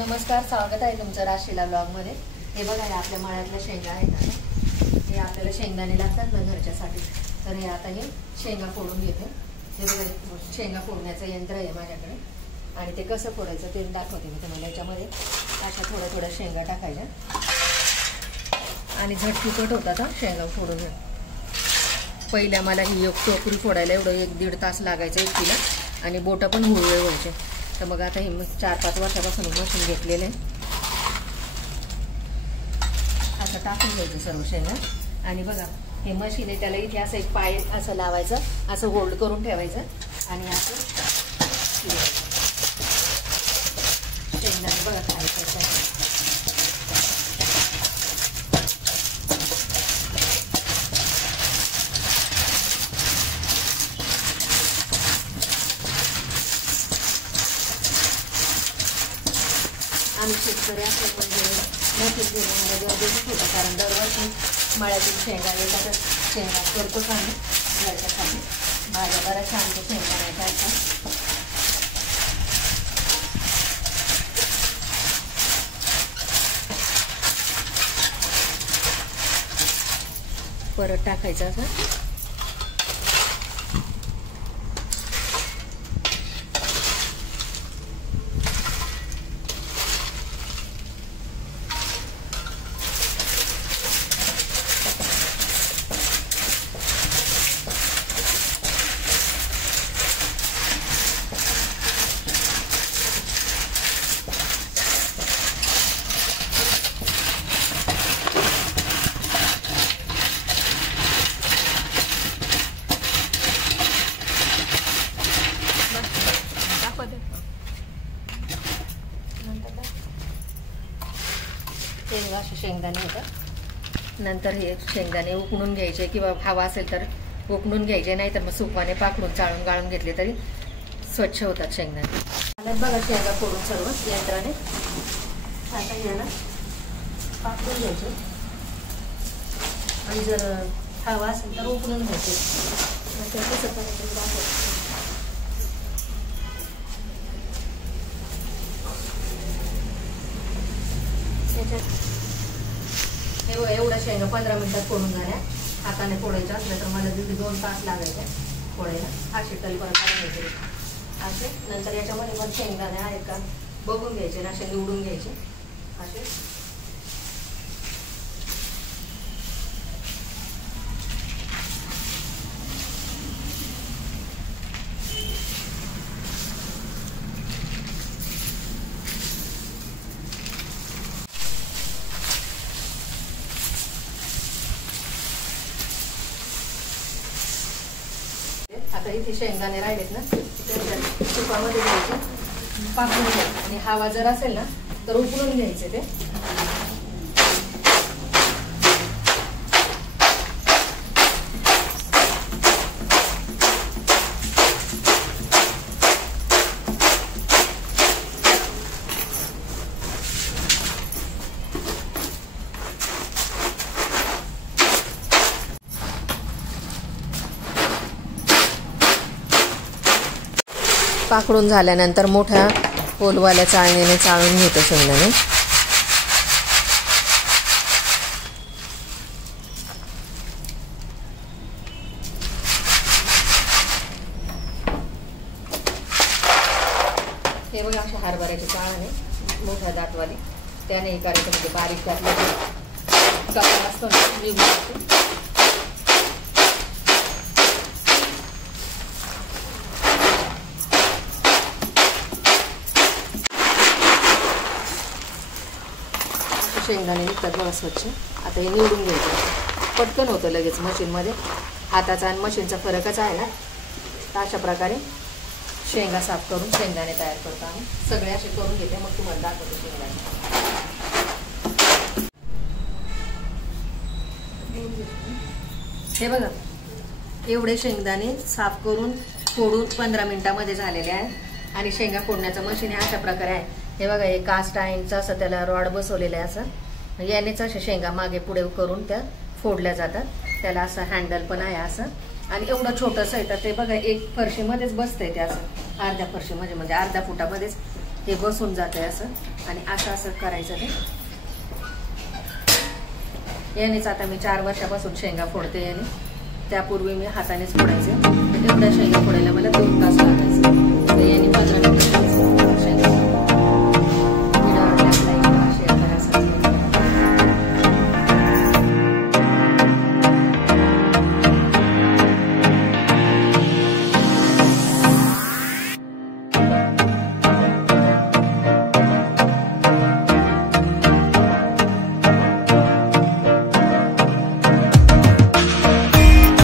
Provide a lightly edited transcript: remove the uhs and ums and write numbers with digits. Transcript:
नमस्कार, स्वागत आहे तुमचं राशीला ब्लॉगमध्ये। हे बघा, हे आपल्या मळ्यातल्या शेंगा आहेत ना, हे आपल्याला शेंगदाणे लागतात ना घरच्यासाठी, तर हे आता हे शेंगा फोडून घेते। हे बघा, शेंगा फोडण्याचं यंत्र आहे माझ्याकडे आणि ते कसं फोडायचं ते दाखवते मी तुम्हाला। याच्यामध्ये अशा थोड्या थोड्या शेंगा टाकायच्या आणि झटपट होतात शेंगा फोडून। पहिल्या मला ही एक टोकरी फोडायला एवढं 1-1.5 तास लागायचं एकटीला आणि बोटं पण हुळहुळे व्हायचे। तर मग आता हे 4-5 वर्षापासून मशीन घेतलेलं आहे। असं टाकून घ्यायचं सर्व शेंगा आणि बघा हे मशीन आहे, त्याला इथे असं एक पाय असं लावायचं, असं होल्ड करून ठेवायचं आणि असं शेंगदाणे बघा खायचं। आम्ही शेतकरी असल्यामुळे मशीन घेण्यामध्ये गरजेचंच होतं, कारण दरवर्षी मळ्यातील शेंगा येतात, शेंगा करतोच आम्ही घरच्यासाठी। भाज्या बऱ्याच छान शेंगदाण्याच्या असतात। परत टाकायचं असं शेंगदाणे होतात। नंतर हे शेंगदाणे उकडून घ्यायचे किंवा हवा असेल तर उकडून घ्यायचे, नाही तर मग सुपाने पाकडून चाळून गाळून घेतले तरी स्वच्छ होतात शेंगदाणे। आता बघा शेंगा फोडून सर्व यंत्राने आता याला पाकडून घ्यायचे आणि जर हवा असेल तर उकडून घ्यायचे। कसं करायचं दाखवते। एवढ्या शेंगा 15 मिनिटात फोडून झाल्या। हाताने फोडायचं असलं तर मला 1.5-2 तास लागायचे फोडायला। असे तरी परत घ्यायचे असे। नंतर याच्यामध्ये पण शेंगदाणे आहेत का बघून घ्यायचे, असे निवडून घ्यायचे असे। आता इथे शेंगदाणे राहिलेत ना, तुपामध्ये घ्यायचे, पाकून घ्यायचे आणि हवा जर असेल ना तर उकडून घ्यायचे ते। पाकडून झाल्यानंतर मोठ्या पोलवाल्या चाळणीने चाळून घेतो शेंगदाणे। हे बघा अशा हरभऱ्याची चाळण आहे मोठ्या दाटवाली, त्याने करायचं म्हणजे बारीक त्यातला कपडा असतो ना निघून शेंगदाणे निघतात बघा स्वच्छ। आता हे निवडून घ्यायचं, पटकन होतं लगेच मशीनमध्ये। हाताचा आणि मशीनचा फरकच आहे ना। तर अशा प्रकारे शेंगा साफ करून शेंगदाणे तयार करतो आम्ही। सगळे असे करून घेते, मग तुम्हाला दाखवतो शेंगदाणे। हे बघा एवढे शेंगदाणे साफ करून फोडून 15 मिनिटांमध्ये झालेले आहे आणि शेंगा फोडण्याचं मशीन हे अशा प्रकारे आहे। हे बघा, हे कास्ट आयर्नचं असं त्याला रॉड बसवलेलं आहे, असं यानेच अशा शेंगा मागे पुढे करून त्या फोडल्या जातात। त्याला असं हँडल पण आहे असं, आणि एवढं छोटंसं आहे तर ते बघा एक फरशीमध्येच बसतंय ते, असं अर्ध्या फरशीमध्ये म्हणजे अर्ध्या फुटामध्येच हे बसून जाते असं, आणि असं असं करायचं ते. यानेच आता मी 4 वर्षापासून शेंगा फोडते याने. त्यापूर्वी मी हातानेच फोडायचे. एवढ्या शेंगा फोडायला मला 2 तास लागायचे. तर याने 15